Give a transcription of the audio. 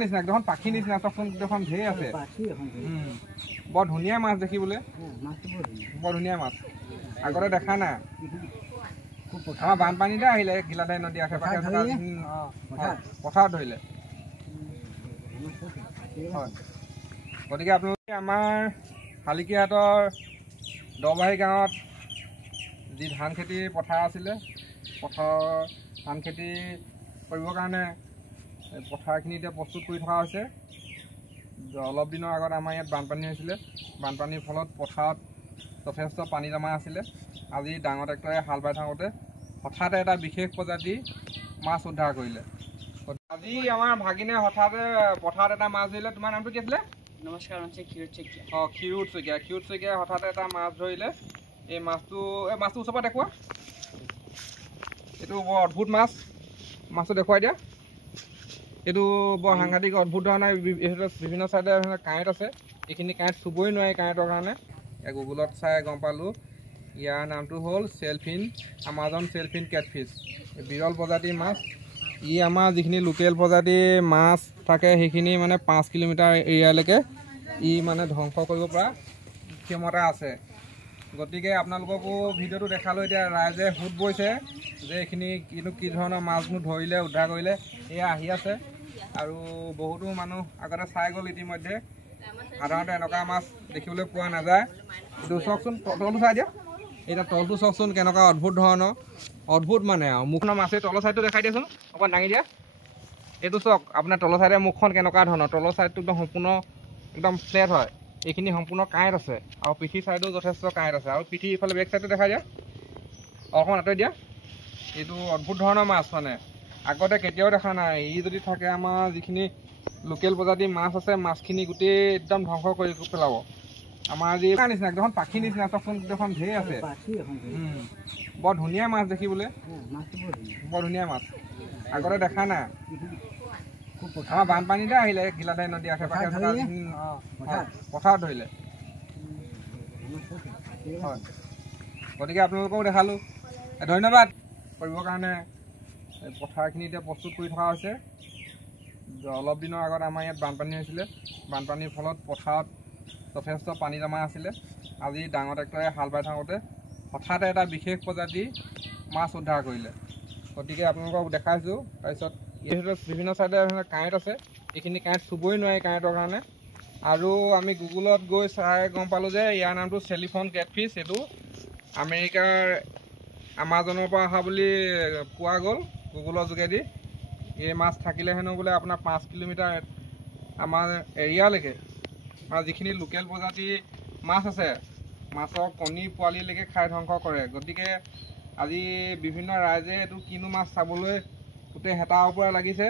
নিচিনা দেখোন পাখি নিচিনা চাওকচোন দেখোন ঢেৰ আছে বৰ ধুনীয়া মাছ দেখিবলৈ বৰ ধুনীয়া মাছ আগতে দেখা নাই আমাৰ বানপানীতে আহিলে গিলাধাৰী নদী আশে পাশে পথাৰত ধৰিলে হয় গতিকে আপোনালোকে আমাৰ শালিকীহাটৰ দহবাৰী গাঁৱত যি ধান খেতিৰ পথাৰ আছিলে পথাৰৰ ধান খেতি কৰিবৰ কাৰণে পথাৰখিনি এতিয়া প্ৰস্তুত কৰি থকা হৈছে অলপ দিনৰ আগত আমাৰ ইয়াত বানপানী হৈছিলে বানপানীৰ ফলত পথাৰত যথেষ্ট পানী জমা আছিলে আজি ডাঙৰ ট্ৰেক্টৰে হাল বাই থাকোঁতে হঠাতে এটা বিশেষ প্ৰজাতি মাছ উদ্ধাৰ কৰিলে আজি আমাৰ ভাগিনে হঠাতে পথাৰত এটা মাছ ধৰিলে তোমাৰ নামটো কি আছিলে নমস্কাৰ ক্ষীৰোদ শইকীয়া ক্ষীৰোদ শইকীয়াই হঠাতে এটা মাছ ধৰিলে এই মাছটো ওচৰৰ পৰা দেখুওৱা এইটো বৰ অদ্ভুত মাছটো দেখুৱাই দিয়া এইটো বৰ সাংঘাতিক অদ্ভুত ধৰণৰ বিভিন্ন চাইডে কাঁইট আছে এইখিনি কাঁইট চুবই নোৱাৰি কাঁইটৰ কাৰণে গুগলত চাই গম পালোঁ ইয়াৰ নামটো হ'ল আমাজন চেলফিন কেটফিছ বিৰল প্ৰজাতিৰ মাছ ই আমাৰ যিখিনি লোকেল প্ৰজাতিৰ মাছ থাকে সেইখিনি মানে 5 কিলোমিটাৰ এৰিয়ালৈকে ই মানে ধ্বংস কৰিব পৰা ক্ষমতা আছে গতিকে আপোনালোককো ভিডিঅ'টো দেখালোঁ এতিয়া ৰাইজে সোধ বৈছে যে এইখিনি কি ধৰণৰ মাছনো ধৰিলে উদ্ধাৰ কৰিলে এয়া আহি আছে আৰু বহুতো মানুহ আগতে চাই গ'ল ইতিমধ্যে সাধাৰণতে এনেকুৱা মাছ দেখিবলৈ পোৱা নাযায় এইটো চাওকচোন তলটো চাই দিয়া এতিয়া তলটো চাওকচোন কেনেকুৱা অদ্ভুত ধৰণৰ অদ্ভুত মানে আৰু মুখনৰ মাছে তলৰ ছাইডটো দেখাই দিয়াচোন অকণমান দাঙি দিয়া এইটো চাওক আপোনাৰ তলৰ ছাইডে মুখখন কেনেকুৱা ধৰণৰ তলৰ ছাইডটো একদম সম্পূৰ্ণ একদম ফ্লেট হয় এইখিনি সম্পূৰ্ণ কাঁইট আছে আৰু পিঠি ছাইডো যথেষ্ট কাঁইট আছে আৰু পিঠি ইফালে বেক ছাইডটো দেখাই দিয়া অকণমান আঁতৰি দিয়া এইটো অদ্ভুত ধৰণৰ মাছ মানে আগতে কেতিয়াও দেখা নাই ই যদি থাকে আমাৰ যিখিনি লোকেল প্ৰজাতিৰ মাছ আছে মাছখিনি গোটেই একদম ধ্বংস কৰি পেলাব আমাৰ যি নিচিনা দেখোন পাখি নিচিনা চাওকচোন দেখোন ঢেৰ আছে বৰ ধুনীয়া মাছ দেখিবলৈ বৰ ধুনীয়া মাছ আগতে দেখা নাই আমাৰ বানপানীতে আহিলে গিলাধাৰী নদী আশে পাশে পথাৰত ধৰিলে হয় গতিকে আপোনালোকেও দেখালোঁ ধন্যবাদ কৰিবৰ কাৰণে পথাৰখিনি এতিয়া প্ৰস্তুত কৰি থকা হৈছে অলপ দিনৰ আগত আমাৰ ইয়াত বানপানী হৈছিলে বানপানীৰ ফলত পথাৰত যথেষ্ট পানী জমা আছিলে আজি ডাঙৰ ট্ৰেক্টৰে হাল বাই থাকোঁতে হঠাতে এটা বিশেষ প্ৰজাতি মাছ উদ্ধাৰ কৰিলে গতিকে আপোনালোকক দেখাইছোঁ তাৰপিছত বিভিন্ন চাইডে কাঁইট আছে এইখিনি কাঁইট চুবই নোৱাৰি কাঁইটৰ কাৰণে আৰু আমি গুগলত গৈ চাই গম পালোঁ যে ইয়াৰ নামটো চেলিফন কেটফিছ এইটো আমেৰিকাৰ আমাজনৰ পৰা অহা বুলি পোৱা গ'ল গুগলৰ যোগেদি এই মাছ থাকিলে হেনো বোলে আপোনাৰ 5 কিলোমিটাৰ আমাৰ এৰিয়ালৈকে আৰু যিখিনি লোকেল প্ৰজাতিৰ মাছ আছে মাছৰ কণী পোৱালিলৈকে খাই ধ্বংস কৰে গতিকে আজি বিভিন্ন ৰাইজে এইটো কিনো মাছ চাবলৈ গোটেই হেতাৰ পৰা লাগিছে